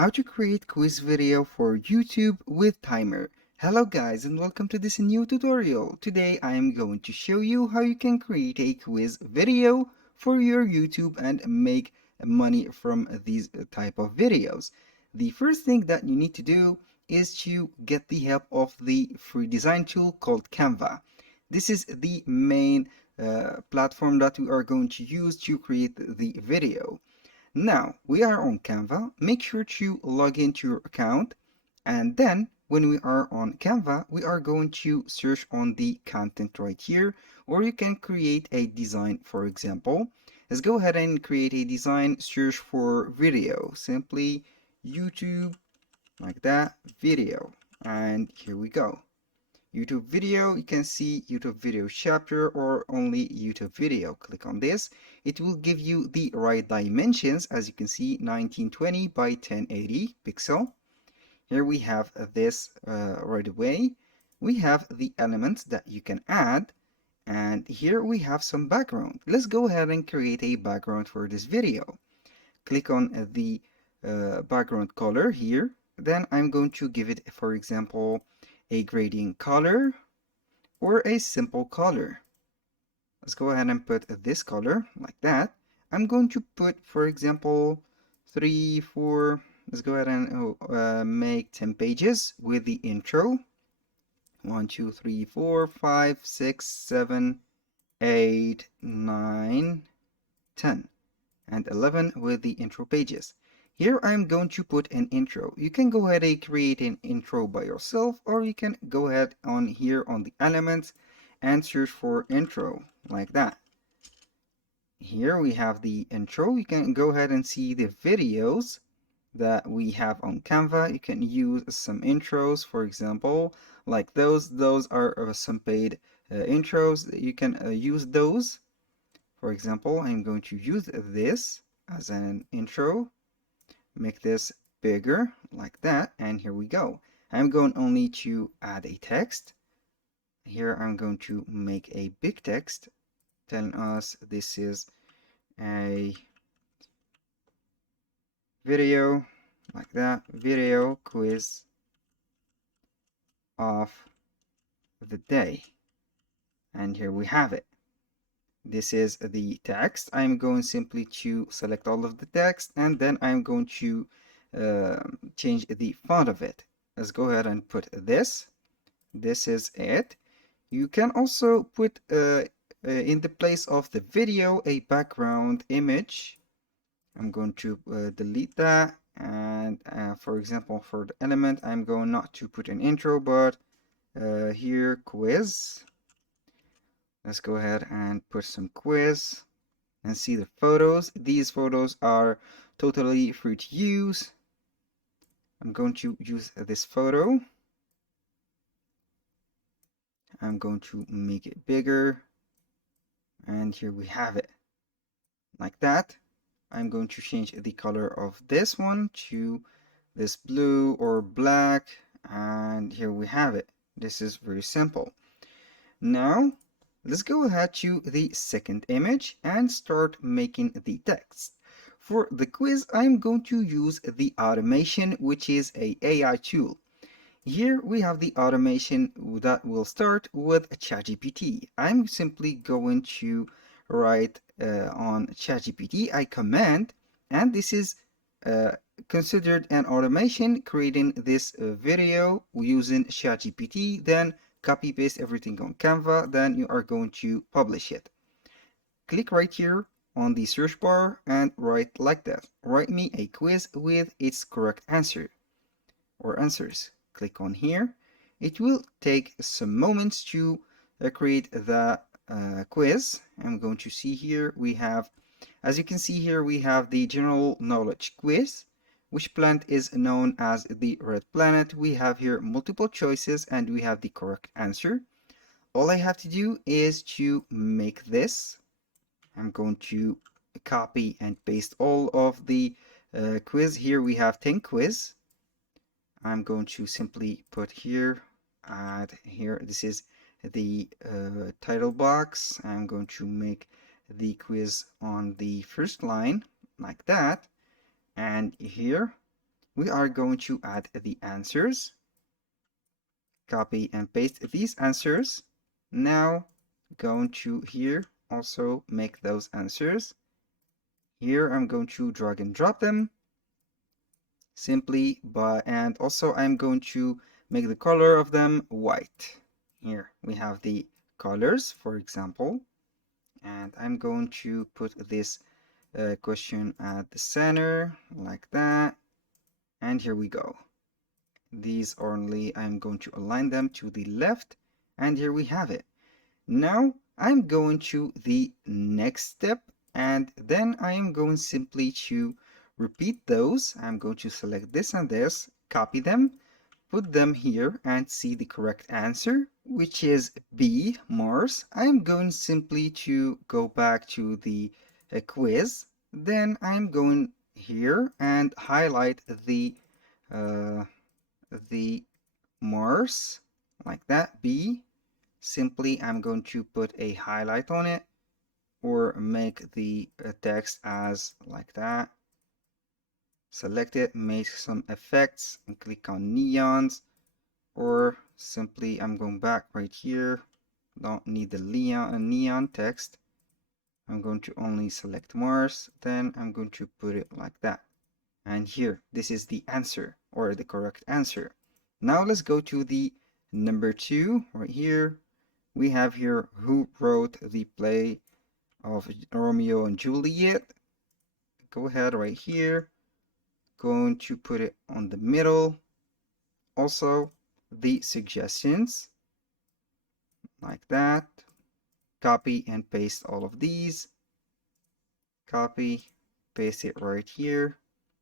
How to create quiz video for YouTube with timer. Hello guys and welcome to this new tutorial. Today I am going to show you how you can create a quiz video for your YouTube and make money from these type of videos. The first thing that you need to do is to get the help of the free design tool called Canva. This is the main platform that we are going to use to create the video. Now we are on Canva. Make sure to log into your account, and then when we are on Canva, we are going to search on the content right here, or you can create a design. For example, let's go ahead and create a design. Search for video, simply YouTube, like that, video, and here we go. YouTube video, you can see YouTube video chapter or only YouTube video. Click on this. It will give you the right dimensions. As you can see, 1920 by 1080 pixel. Here we have this right away. We have the elements that you can add, and here we have some background. Let's go ahead and create a background for this video. Click on the background color here. Then I'm going to give it, for example, a gradient color or a simple color. Let's go ahead and put this color like that. I'm going to put, for example, 3, 4. Let's go ahead and make 10 pages with the intro. 1, 2, 3, 4, 5, 6, 7, 8, 9, 10, and 11 with the intro pages. Here I'm going to put an intro. You can go ahead and create an intro by yourself, or you can go ahead on here on the elements and search for intro like that. Here we have the intro. You can go ahead and see the videos that we have on Canva. You can use some intros, for example, like those. Those are some paid intros. You can use those. For example, I'm going to use this as an intro. Make this bigger like that, and here we go. I'm going only to add a text. Here I'm going to make a big text telling us this is a video like that, video quiz of the day, and here we have it. This is the text. I'm going simply to select all of the text, and then I'm going to change the font of it. Let's go ahead and put this. This is it. You can also put in the place of the video a background image. I'm going to delete that, and for example, for the element, I'm going not to put an intro, but here quiz. Let's go ahead and put some quiz and see the photos. These photos are totally free to use. I'm going to use this photo. I'm going to make it bigger, and here we have it like that. I'm going to change the color of this one to this blue or black, and here we have it. This is very simple. Now let's go ahead to the second image and start making the text. For the quiz, I'm going to use the automation, which is a AI tool. Here we have the automation that will start with ChatGPT. I'm simply going to write on ChatGPT a command, and this is considered an automation, creating this video using ChatGPT. Then copy paste everything on Canva, then you are going to publish it. Click right here on the search bar and write like that. Write me a quiz with its correct answer or answers. Click on here. It will take some moments to create the quiz. I'm going to see here we have, as you can see here, we have the general knowledge quiz. Which plant is known as the red planet? We have here multiple choices and we have the correct answer. All I have to do is to make this. I'm going to copy and paste all of the quiz. Here we have 10 quiz. I'm going to simply put here, add here. This is the title box. I'm going to make the quiz on the first line like that. And here we are going to add the answers, copy and paste these answers. Now going to here, also make those answers. Here I'm going to drag and drop them simply, and also I'm going to make the color of them white. Here we have the colors, for example, and I'm going to put this question at the center like that, and here we go. These only I'm going to align them to the left, and here we have it. Now I'm going to the next step, and then I am going simply to repeat those. I'm going to select this and this, copy them, put them here, and see the correct answer, which is B, Mars. I'm going simply to go back to the quiz. Then I'm going here and highlight uh, the Mars like that, B. Simply, I'm going to put a highlight on it or make the text as like that. Select it, make some effects and click on neons, or simply I'm going back right here. Don't need the neon text. I'm going to only select Mars, then I'm going to put it like that. And here, this is the answer or the correct answer. Now let's go to the number 2 right here. We have here who wrote the play of Romeo and Juliet. Go ahead right here. Going to put it on the middle. Also, the suggestions like that. Copy and paste all of these. Copy, paste it right here.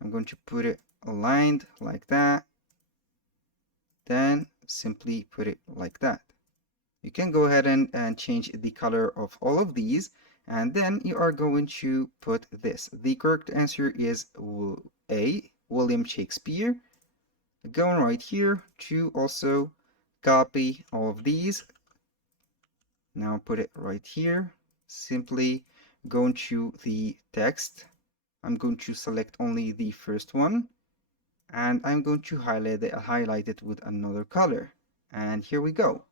I'm going to put it aligned like that. Then simply put it like that. You can go ahead and change the color of all of these, and then you are going to put this. The correct answer is A, William Shakespeare. Going right here to also copy all of these. Now put it right here. Simply go to the text. I'm going to select only the first one, and I'm going to highlight it with another color. And here we go.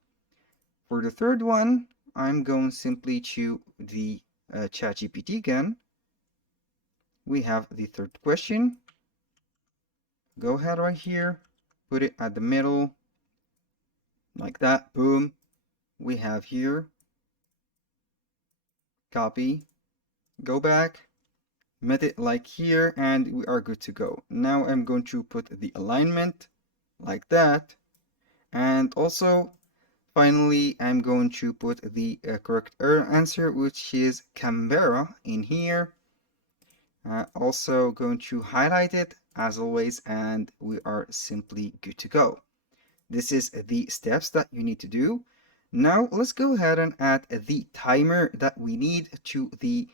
For the third one, I'm going simply to the ChatGPT again. We have the third question. Go ahead right here, put it at the middle, like that, boom. We have here, copy, go back, met it like here, and we are good to go. Now I'm going to put the alignment like that, and also finally, I'm going to put the correct answer, which is Canberra in here. Also going to highlight it as always, and we are simply good to go. This is the steps that you need to do. Now let's go ahead and add the timer that we need to the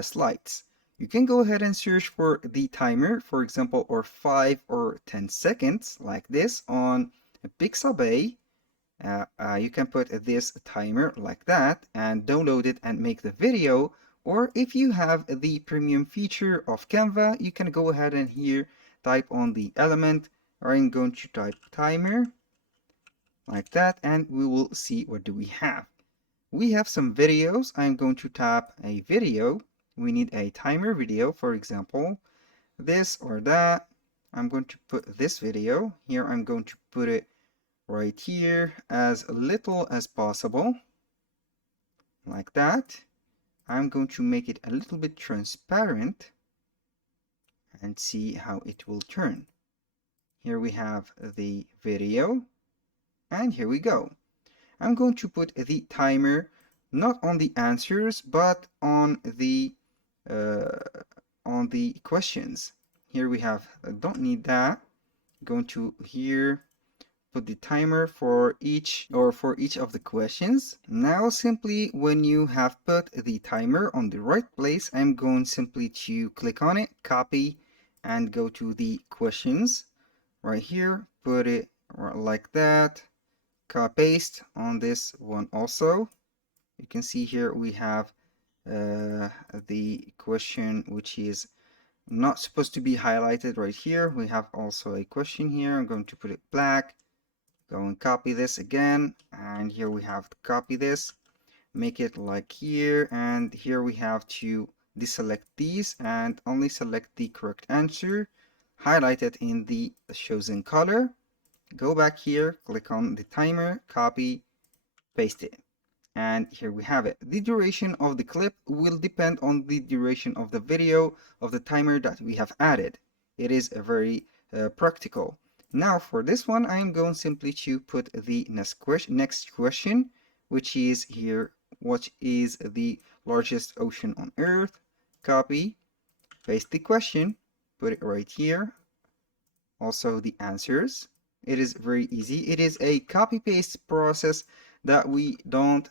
slides. You can go ahead and search for the timer, for example, or 5 or 10 seconds like this on Pixabay. You can put this timer like that and download it and make the video. Or if you have the premium feature of Canva, you can go ahead and here type on the element. I'm going to type timer like that, and we will see what do we have. We have some videos. I'm going to tap a video. We need a timer video, for example, this or that. I'm going to put this video here. I'm going to put it right here as little as possible, like that. I'm going to make it a little bit transparent and see how it will turn. Here we have the video, and here we go. I'm going to put the timer not on the answers, but on the questions. Here we have, don't need that. Going to here put the timer for each of the questions. Now simply when you have put the timer on the right place, I'm going simply to click on it, copy, and go to the questions right here, put it like that, paste on this one also. You can see here we have the question, which is not supposed to be highlighted right here. We have also a question here. I'm going to put it black. Go and copy this again, and here we have to copy this, make it like here, and here we have to deselect these and only select the correct answer, highlight it in the chosen color, go back here, click on the timer, copy, paste it. And here we have it. The duration of the clip will depend on the duration of the video of the timer that we have added. It is a very practical. Now for this one, I am going simply to put the next question, which is here, what is the largest ocean on Earth? Copy, paste the question, put it right here. Also the answers. It is very easy. It is a copy-paste process that we don't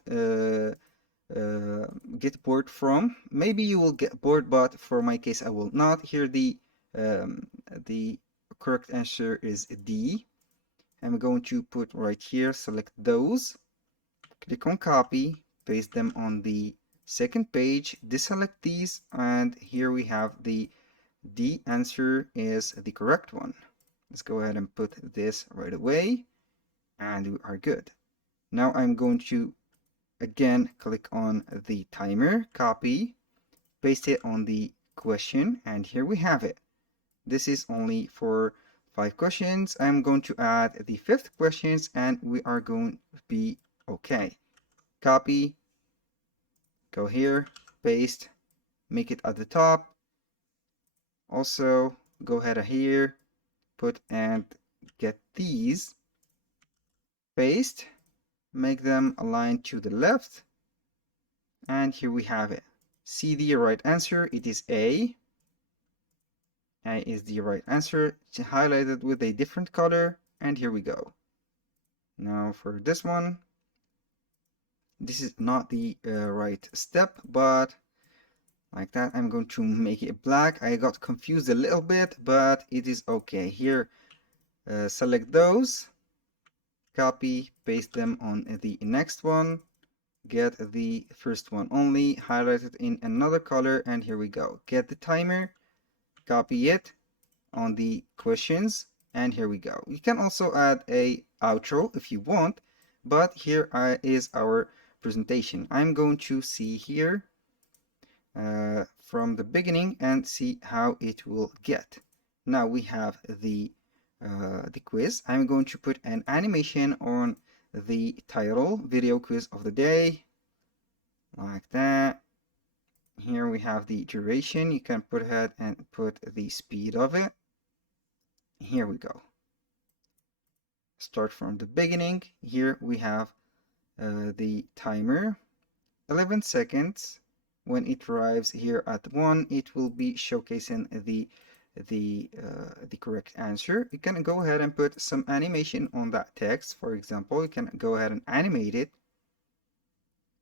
get bored from. Maybe you will get bored, but for my case, I will not. Here the correct answer is D. I'm going to put right here, select those, click on copy, paste them on the second page, deselect these, and here we have the D answer is the correct one. Let's go ahead and put this right away, and we are good. Now I'm going to again click on the timer, copy, paste it on the question, and here we have it. This is only for 5 questions. I'm going to add the 5th questions, and we are going to be okay. Copy, go here, paste, make it at the top. Also, go ahead here, put and get these, paste, make them align to the left, and here we have it. See the right answer, it is A. A is the right answer. It's highlighted with a different color, and here we go. Now for this one, this is not the right step, but like that, I'm going to make it black. I got confused a little bit, but it is okay. Here, select those, copy, paste them on the next one, get the first one only, highlight it in another color, and here we go. Get the timer, copy it on the questions, and here we go. You can also add a outro if you want, but here is our presentation. I'm going to see here from the beginning and see how it will get. Now we have the quiz. I'm going to put an animation on the title, video quiz of the day, like that. Here we have the duration. You can put ahead and put the speed of it. Here we go. Start from the beginning. Here we have the timer, 11 seconds. When it arrives here at 1, it will be showcasing the correct answer. You can go ahead and put some animation on that text. For example, you can go ahead and animate it,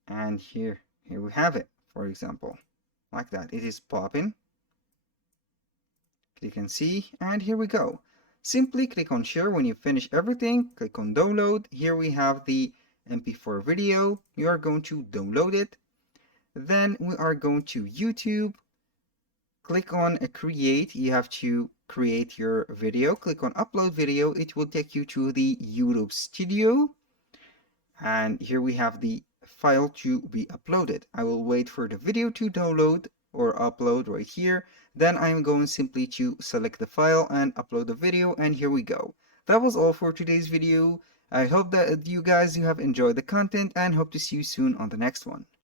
and here we have it. For example, like that, it is popping. Click and see, and here we go. Simply click on share when you finish everything. Click on download. Here we have the MP4 video. You are going to download it. Then we are going to YouTube. Click on create. You have to create your video. Click on upload video. It will take you to the YouTube studio. And here we have the file to be uploaded. I will wait for the video to download or upload right here. Then I'm going simply to select the file and upload the video, and here we go. That was all for today's video. I hope that you guys have enjoyed the content and hope to see you soon on the next one.